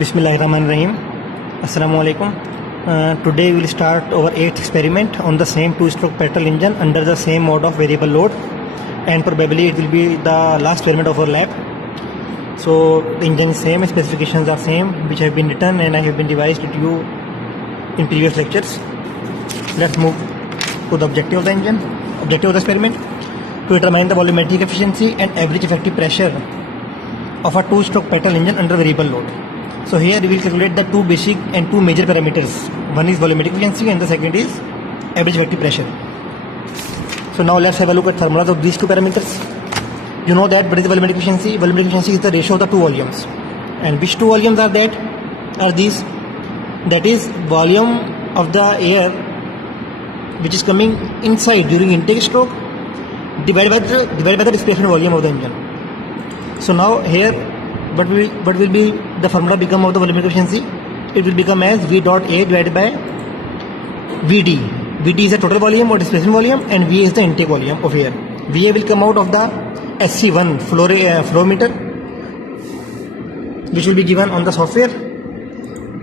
Bismillahirrahmanirrahim. Assalamu alaikum. Today we will start our 8th experiment on the same two-stroke petrol engine under the same mode of variable load, and probably it will be the last experiment of our lab. So the engine is same, specifications are same, which have been written and I have been devised to you in previous lectures. Let's move to the objective of the engine. Objective of the experiment: to determine the volumetric efficiency and average effective pressure of a two-stroke petrol engine under variable load. So here we will calculate the two basic and two major parameters. One is volumetric efficiency and the second is average effective pressure. So now let's have a look at formulas of these two parameters. You know that what is the volumetric efficiency? Volumetric efficiency is the ratio of the two volumes. And which two volumes are that? Are these? That is volume of the air which is coming inside during intake stroke divided by the displacement volume of the engine. So now here what will be the formula become of the volumetric efficiency? It will become as V dot A divided by Vd. Vd is the total volume or displacement volume and Va is the intake volume of air. Va will come out of the SC1 flow meter, which will be given on the software,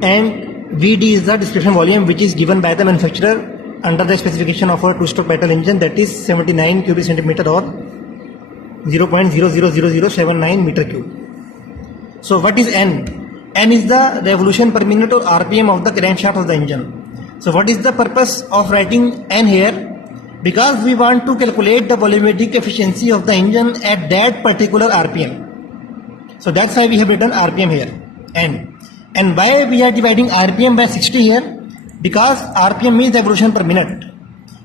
and Vd is the displacement volume which is given by the manufacturer under the specification of a two-stroke petrol engine, that is 79 cubic centimeter or 0.00079 meter cube. So what is N? N is the revolution per minute or RPM of the crankshaft of the engine. So what is the purpose of writing N here? Because we want to calculate the volumetric efficiency of the engine at that particular RPM. So that's why we have written RPM here, N. And why we are dividing RPM by 60 here? Because RPM means revolution per minute.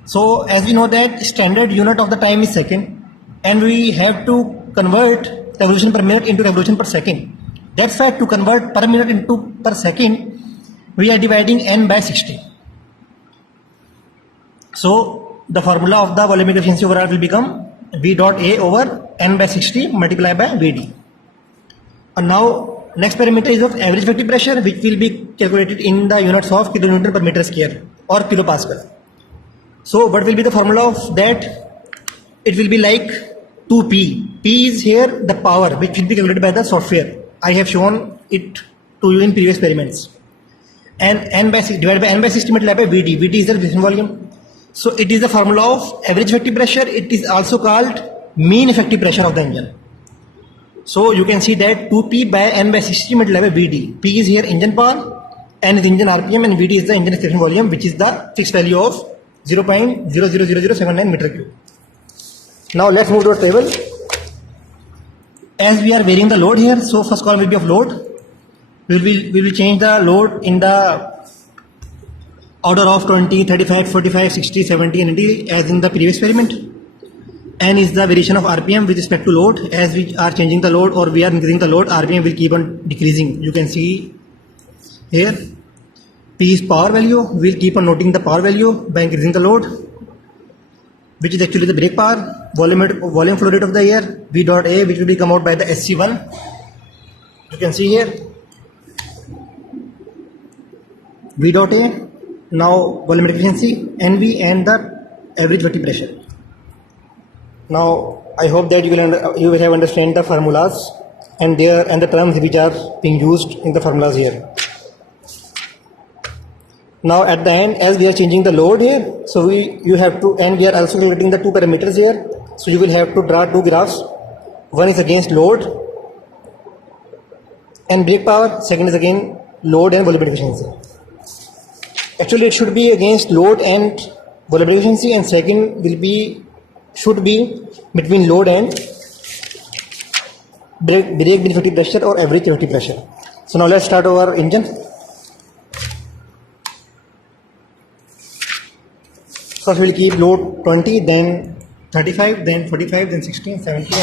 So as we know that standard unit of the time is second, and we have to convert revolution per minute into revolution per second. That's why to convert per minute into per second, we are dividing N by 60. So the formula of the volumetric efficiency overall will become V dot A over N by 60 multiplied by Vd. And now next parameter is of average effective pressure, which will be calculated in the units of kilonewton per meter square or kilopascal. So what will be the formula of that? It will be like 2P. P is here the power which will be calculated by the software. I have shown it to you in previous experiments. And N by 6 divided by N by 60 multiplied by Vd. Vd is the displacement volume. So it is the formula of average effective pressure. It is also called mean effective pressure of the engine. So you can see that 2P by N by 60 multiplied by Vd. P is here engine power, N is engine RPM, and Vd is the engine displacement volume, which is the fixed value of 0.000079 meter cube. Now let's move to a table. As we are varying the load here, so first column will be of load. We will change the load in the order of 20, 35, 45, 60, 70 and 80 as in the previous experiment. N is the variation of RPM with respect to load. As we are changing the load or we are increasing the load, RPM will keep on decreasing. You can see here. P is power value. We will keep on noting the power value by increasing the load, which is actually the brake power. Volume flow rate of the air, V dot A, which will be come out by the SC1. You can see here V dot A. Now volumetric efficiency, NV, and the average effective pressure. Now I hope that you will have understand the formulas and the terms which are being used in the formulas here. Now at the end, as we are changing the load here, so you have to, and we are also calculating the two parameters here. So you will have to draw two graphs. One is against load and brake power. Second is again load and volumetric efficiency. Actually, it should be against load and volumetric efficiency, and second should be between load and brake effective pressure or average effective pressure. So now let's start our engine. First we will keep load 20, then 35, then 45, then 16, 17.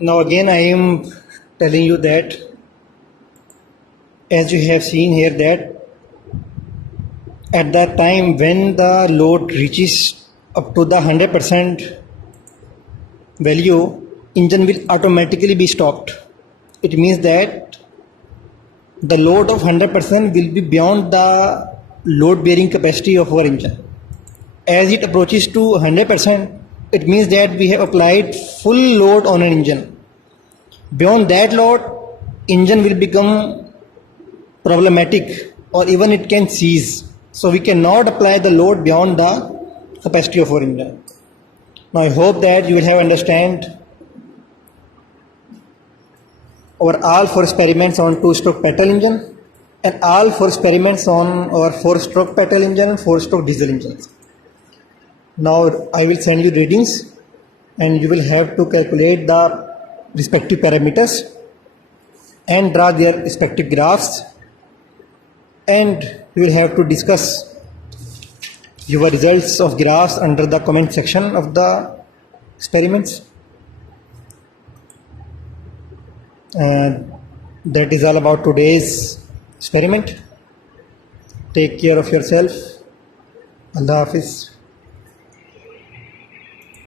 Now again I am telling you that, as you have seen here, that at that time when the load reaches up to the 100% value, engine will automatically be stopped. It means that the load of 100% will be beyond the load bearing capacity of our engine. As it approaches to 100%, it means that we have applied full load on an engine. Beyond that load, engine will become problematic, or even it can seize. So we cannot apply the load beyond the capacity of our engine. Now I hope that you will have understand our all 4 experiments on 2-stroke petrol engine and all 4 experiments on our 4-stroke petrol engine and 4-stroke diesel engines. Now I will send you readings and you will have to calculate the respective parameters and draw their respective graphs, and you will have to discuss your results of graphs under the comment section of the experiments. And that is all about today's experiment. Take care of yourself. Allah Hafiz.